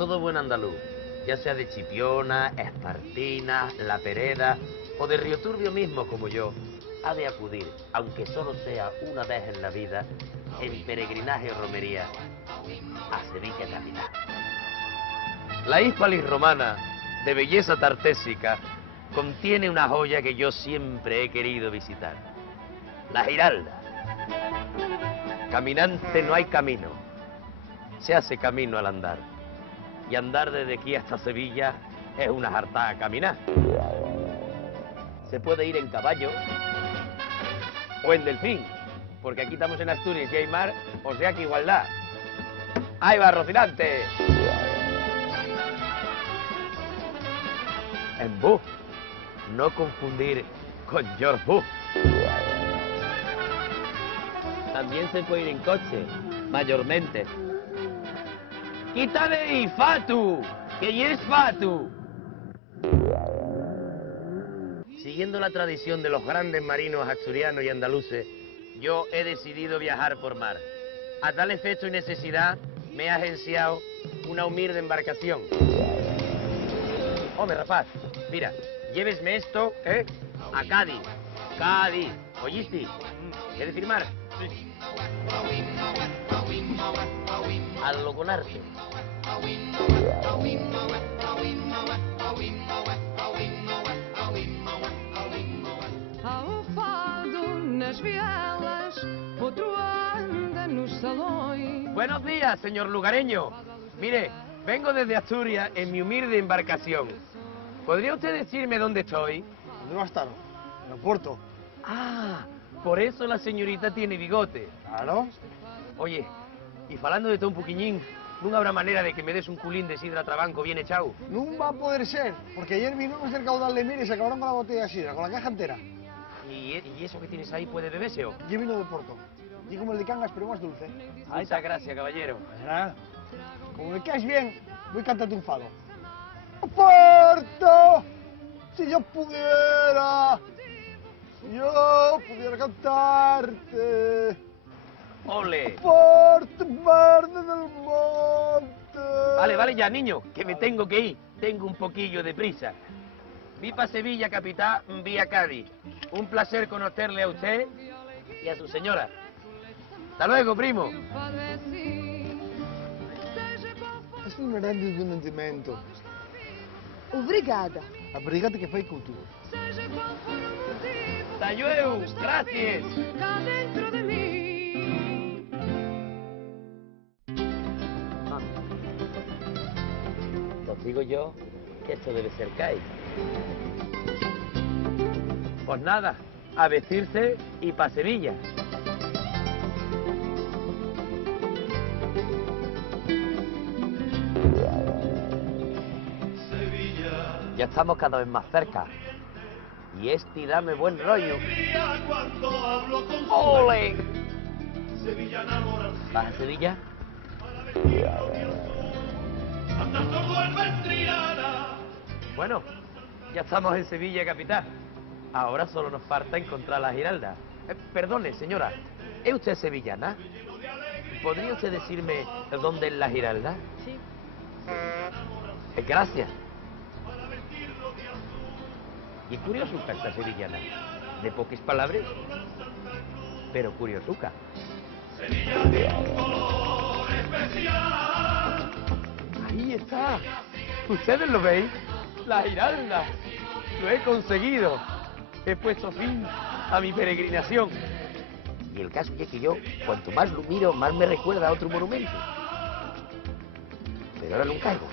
todo buen andaluz, ya sea de Chipiona, Espartina, La Pereda o de Río Turbio mismo como yo, ha de acudir, aunque solo sea una vez en la vida, en peregrinaje o romería, a Sevilla capital. La Híspalis romana, de belleza tartésica, contiene una joya que yo siempre he querido visitar. La Giralda. Caminante no hay camino, se hace camino al andar. Y andar desde aquí hasta Sevilla es una jartada caminar. Se puede ir en caballo o en delfín, porque aquí estamos en Asturias y hay mar, o sea que igualdad. ¡Ahí va, Rocinante! En bus, no confundir con George Bush. También se puede ir en coche, mayormente. ¡Quita de ahí, Fatu! ¡Que ya es Fatu! Siguiendo la tradición de los grandes marinos asturianos y andaluces, yo he decidido viajar por mar. A tal efecto y necesidad me he agenciado una humilde embarcación. Hombre, rapaz, mira, llévesme esto, a Cádiz. Cádiz, ¿oíste? ¿Quieres firmar? Sí. Al loconarte. Ao fado nas vielas, outro anda nos salões. Buenos días, señor lugareño. Mire, vengo desde Asturias en mi humilde embarcación. ¿Podría usted decirme dónde estoy? ¿Dónde va a estar? En el puerto. Ah, por eso la señorita tiene bigote. Claro. Oye, y falando de todo un poquillín, ¿no habrá manera de que me des un culín de sidra trabanco bien echado? No va a poder ser, porque ayer vinimos del caudal de Mira y se acabaron con la botella de sidra, con la caja entera. ¿Y eso que tienes ahí puede beberse o? Yo vino de Porto. Y como el de Cangas, pero más dulce. Muchas gracias, caballero. Nada. Como me caes bien, voy a cantarte un fado. Porto, si yo pudiera cantarte. ¡Ole! Porto verde del monte. Vale ya, niño, que me tengo que ir. Tengo un poquillo de prisa. Vi pa' Sevilla, capital, vi a Cádiz. Un placer conocerle a usted y a su señora. Hasta luego, primo. Es un grande divertimento. Obrigada. Obrigado que fai con tu. Hasta luego, gracias. Cá dentro de mim. Os digo yo que esto debe ser Cádiz. Pues nada, a vestirse y pa' Sevilla. Ya estamos cada vez más cerca. Y este dame buen rollo. ¡Ole! ¿Vas a Sevilla? Bueno, ya estamos en Sevilla capital. Ahora solo nos falta encontrar la Giralda. Perdone, señora, ¿es usted sevillana? ¿Podría usted decirme dónde es la Giralda? Sí. Gracias. Y curiosuca esta sevillana. De pocas palabras, pero curiosuca. Ahí está. ¿Ustedes lo veis? La Giralda. Lo he conseguido. He puesto fin a mi peregrinación. Y el caso es que yo, cuanto más lo miro, más me recuerda a otro monumento. Pero ahora no caigo.